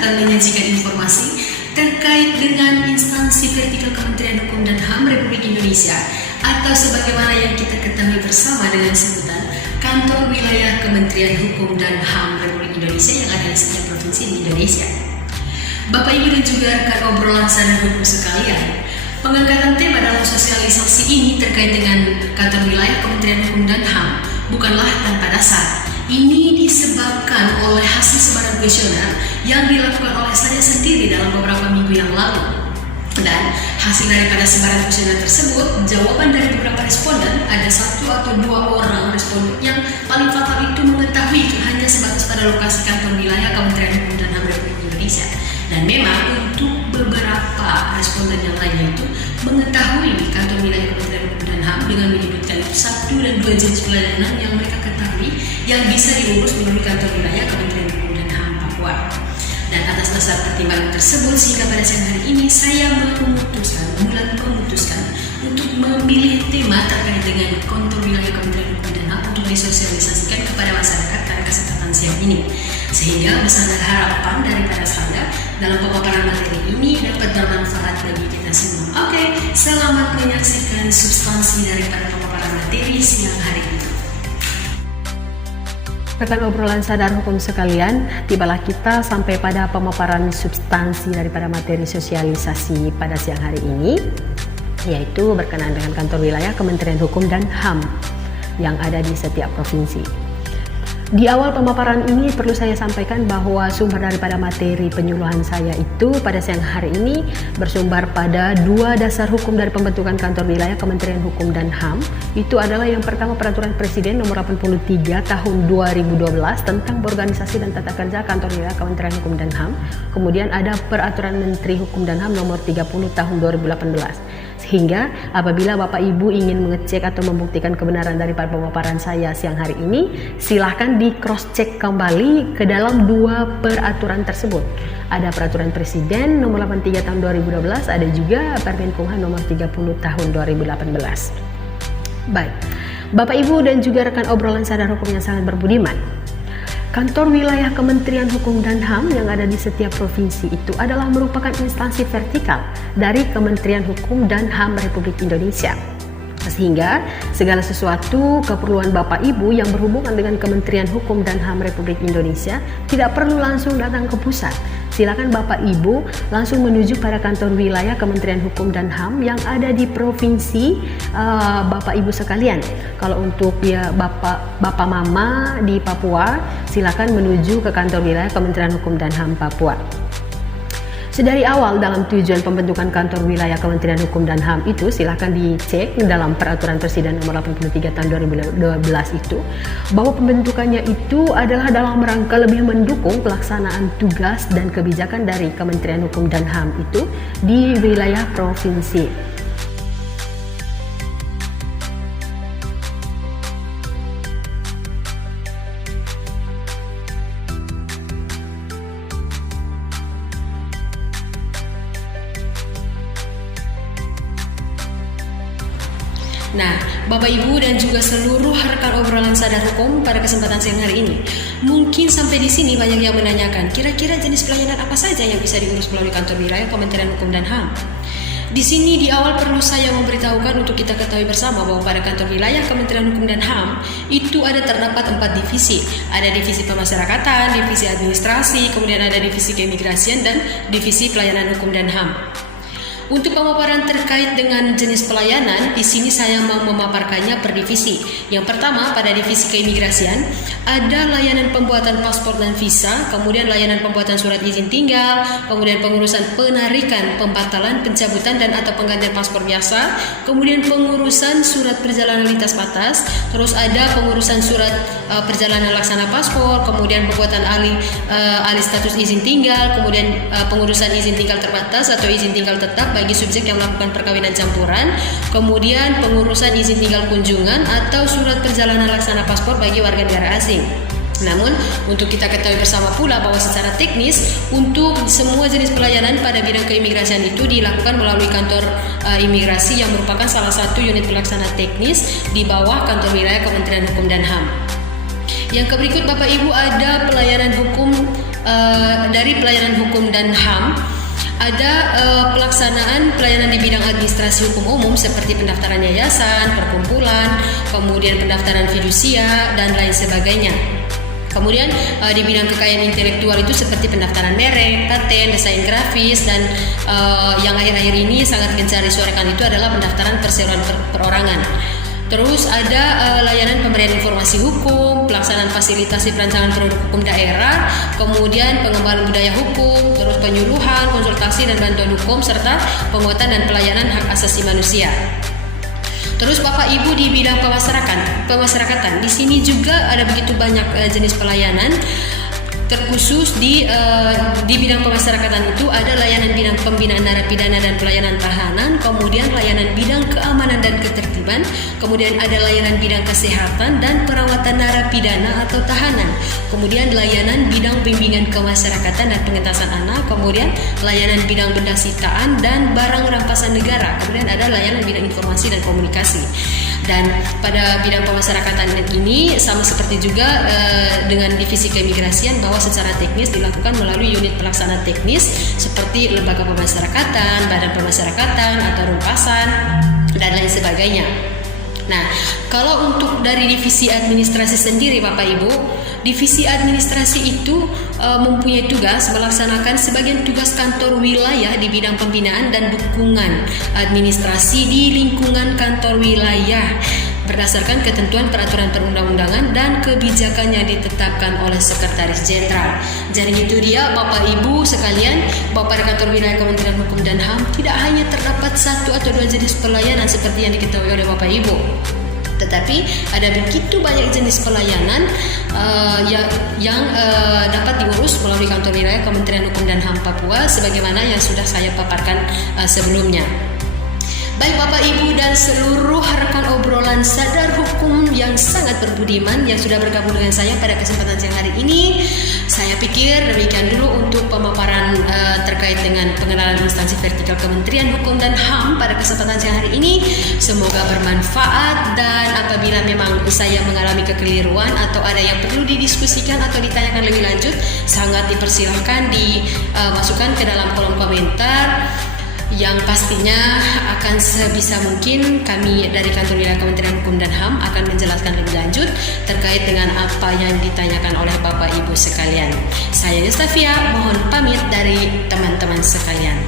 akan menyajikan informasi terkait dengan instansi vertikal Kementerian Hukum dan HAM Republik Indonesia atau sebagaimana yang kita ketahui bersama dengan sebutan Kantor Wilayah Kementerian Hukum dan HAM Republik Indonesia yang ada di setiap provinsi di Indonesia. Bapak Ibu dan juga rekan obrolan sadar hukum sekalian, pengangkatan tema dalam sosialisasi ini terkait dengan Kantor Wilayah Kementerian Hukum dan HAM bukanlah tanpa dasar. Ini disebabkan oleh hasil sebaran kuesioner yang dilakukan oleh saya sendiri dalam beberapa minggu yang lalu. Dan hasil daripada sebaran kuesioner tersebut, jawaban dari beberapa responden, ada 1 atau 2 orang responden yang paling fatal itu mengetahui hanya sebatas pada lokasi kantor wilayah Kementerian Hukum dan HAM Republik Indonesia. Dan memang untuk beberapa responden yang lainnya itu mengetahui kantor wilayah Kementerian Hukum dan HAM dengan menyebutkan 1 dan 2 jenis pelayanan yang mereka ketahui yang bisa diurus melalui kantor wilayah Kementerian Hukum dan HAM Papua. Dan atas dasar pertimbangan tersebut, sehingga pada siang hari ini saya memutuskan untuk memilih tema terkait dengan kantor wilayah Kementerian Hukum dan HAM untuk disosialisasikan kepada masyarakat pada kesempatan siang ini. Sehingga besar harapan daripada saya dalam pemaparan materi ini dapat bermanfaat bagi kita semua. Oke, selamat menyaksikan substansi daripada pemaparan materi siang hari ini. Rekan obrolan sadar hukum sekalian, tibalah kita sampai pada pemaparan substansi daripada materi sosialisasi pada siang hari ini, yaitu berkenaan dengan kantor wilayah Kementerian Hukum dan HAM yang ada di setiap provinsi. Di awal pemaparan ini perlu saya sampaikan bahwa sumber daripada materi penyuluhan saya itu pada siang hari ini bersumber pada 2 dasar hukum dari pembentukan kantor wilayah Kementerian Hukum dan HAM. Itu adalah yang pertama Peraturan Presiden nomor 83 tahun 2012 tentang organisasi dan tata kerja kantor wilayah Kementerian Hukum dan HAM. Kemudian ada Peraturan Menteri Hukum dan HAM nomor 30 tahun 2018. Sehingga apabila Bapak Ibu ingin mengecek atau membuktikan kebenaran daripada pemaparan saya siang hari ini, silahkan di cross check kembali ke dalam 2 peraturan tersebut. Ada Peraturan Presiden nomor 83 tahun 2012, ada juga Permenkumham nomor 30 tahun 2018. Baik, Bapak Ibu dan juga rekan obrolan sadar hukum yang sangat berbudiman, kantor wilayah Kementerian Hukum dan HAM yang ada di setiap provinsi itu adalah merupakan instansi vertikal dari Kementerian Hukum dan HAM Republik Indonesia. Sehingga segala sesuatu keperluan Bapak Ibu yang berhubungan dengan Kementerian Hukum dan HAM Republik Indonesia tidak perlu langsung datang ke pusat. Silakan Bapak Ibu langsung menuju pada kantor wilayah Kementerian Hukum dan HAM yang ada di provinsi Bapak Ibu sekalian. Kalau untuk ya Bapak Mama di Papua, silakan menuju ke kantor wilayah Kementerian Hukum dan HAM Papua. Sedari awal dalam tujuan pembentukan kantor wilayah Kementerian Hukum dan HAM itu silakan dicek dalam Peraturan Presiden nomor 83 tahun 2012 itu bahwa pembentukannya itu adalah dalam rangka lebih mendukung pelaksanaan tugas dan kebijakan dari Kementerian Hukum dan HAM itu di wilayah provinsi. Nah, Bapak Ibu dan juga seluruh rekan obrolan sadar hukum pada kesempatan siang hari ini, mungkin sampai di sini banyak yang menanyakan, kira-kira jenis pelayanan apa saja yang bisa diurus melalui kantor wilayah Kementerian Hukum dan HAM? Di sini di awal perlu saya memberitahukan untuk kita ketahui bersama bahwa pada kantor wilayah Kementerian Hukum dan HAM itu ada terdapat 4 divisi. Ada divisi pemasyarakatan, divisi administrasi, kemudian ada divisi keimigrasian dan divisi pelayanan hukum dan HAM. Untuk pemaparan terkait dengan jenis pelayanan, di sini saya mau memaparkannya per divisi. Yang pertama, pada divisi keimigrasian, ada layanan pembuatan paspor dan visa, kemudian layanan pembuatan surat izin tinggal, kemudian pengurusan penarikan, pembatalan, pencabutan dan atau penggantian paspor biasa, kemudian pengurusan surat perjalanan lintas batas, terus ada pengurusan surat perjalanan laksana paspor, kemudian pembuatan alih status izin tinggal, kemudian pengurusan izin tinggal terbatas atau izin tinggal tetap bagi subjek yang melakukan perkawinan campuran, kemudian pengurusan izin tinggal kunjungan atau surat perjalanan laksana paspor bagi warga negara asing. Namun, untuk kita ketahui bersama pula bahwa secara teknis untuk semua jenis pelayanan pada bidang keimigrasian itu dilakukan melalui kantor imigrasi yang merupakan salah satu unit pelaksana teknis di bawah kantor wilayah Kementerian Hukum dan HAM. Yang berikut Bapak Ibu ada pelayanan hukum dari pelayanan hukum dan HAM ada pelaksanaan pelayanan di bidang administrasi hukum umum seperti pendaftaran yayasan, perkumpulan, kemudian pendaftaran fidusia dan lain sebagainya. Kemudian di bidang kekayaan intelektual itu seperti pendaftaran merek, paten, desain grafis, dan yang akhir-akhir ini sangat gencar disuarakan itu adalah pendaftaran perseroan perorangan. Terus ada layanan pemberian informasi hukum, pelaksanaan fasilitasi perancangan produk hukum daerah, kemudian pengembangan budaya hukum, terus penyuluhan, konsultasi dan bantuan hukum, serta penguatan dan pelayanan hak asasi manusia. Terus Bapak Ibu di bidang pemasyarakatan, di sini juga ada begitu banyak jenis pelayanan. Terkhusus di bidang pemasyarakatan itu ada layanan bidang pembinaan narapidana dan pelayanan tahanan, kemudian layanan bidang keamanan dan ketertiban, kemudian ada layanan bidang kesehatan dan perawatan narapidana atau tahanan, kemudian layanan bidang bimbingan kemasyarakatan dan pengentasan anak, kemudian layanan bidang benda sitaan dan barang rampasan negara, kemudian ada layanan bidang informasi dan komunikasi. Dan pada bidang pemasyarakatan ini sama seperti juga dengan divisi keimigrasian, bahwa secara teknis dilakukan melalui unit pelaksana teknis seperti lembaga pemasyarakatan, badan pemasyarakatan atau rumpasan dan lain sebagainya. Nah, kalau untuk dari divisi administrasi sendiri Bapak Ibu, divisi administrasi itu mempunyai tugas melaksanakan sebagian tugas kantor wilayah di bidang pembinaan dan dukungan administrasi di lingkungan kantor wilayah berdasarkan ketentuan peraturan perundang-undangan dan kebijakan yang ditetapkan oleh Sekretaris Jenderal. Jadi itu dia Bapak Ibu sekalian, bahwa pada kantor wilayah Kementerian Hukum dan HAM tidak hanya terdapat 1 atau 2 jenis pelayanan seperti yang diketahui oleh Bapak Ibu, tetapi ada begitu banyak jenis pelayanan yang dapat diurus melalui kantor wilayah Kementerian Hukum dan HAM Papua sebagaimana yang sudah saya paparkan sebelumnya. Baik Bapak Ibu dan seluruh rekan obrolan sadar hukum yang sangat berbudiman yang sudah bergabung dengan saya pada kesempatan siang hari ini, saya pikir demikian dulu untuk pemaparan terkait dengan pengenalan instansi vertikal Kementerian Hukum dan HAM pada kesempatan siang hari ini. Semoga bermanfaat, dan apabila memang saya mengalami kekeliruan atau ada yang perlu didiskusikan atau ditanyakan lebih lanjut, sangat dipersilahkan dimasukkan ke dalam kolom komentar. Yang pastinya akan sebisa mungkin kami dari kantor wilayah Kementerian Hukum dan HAM akan menjelaskan lebih lanjut terkait dengan apa yang ditanyakan oleh Bapak Ibu sekalian. Saya Yustafia, mohon pamit dari teman-teman sekalian.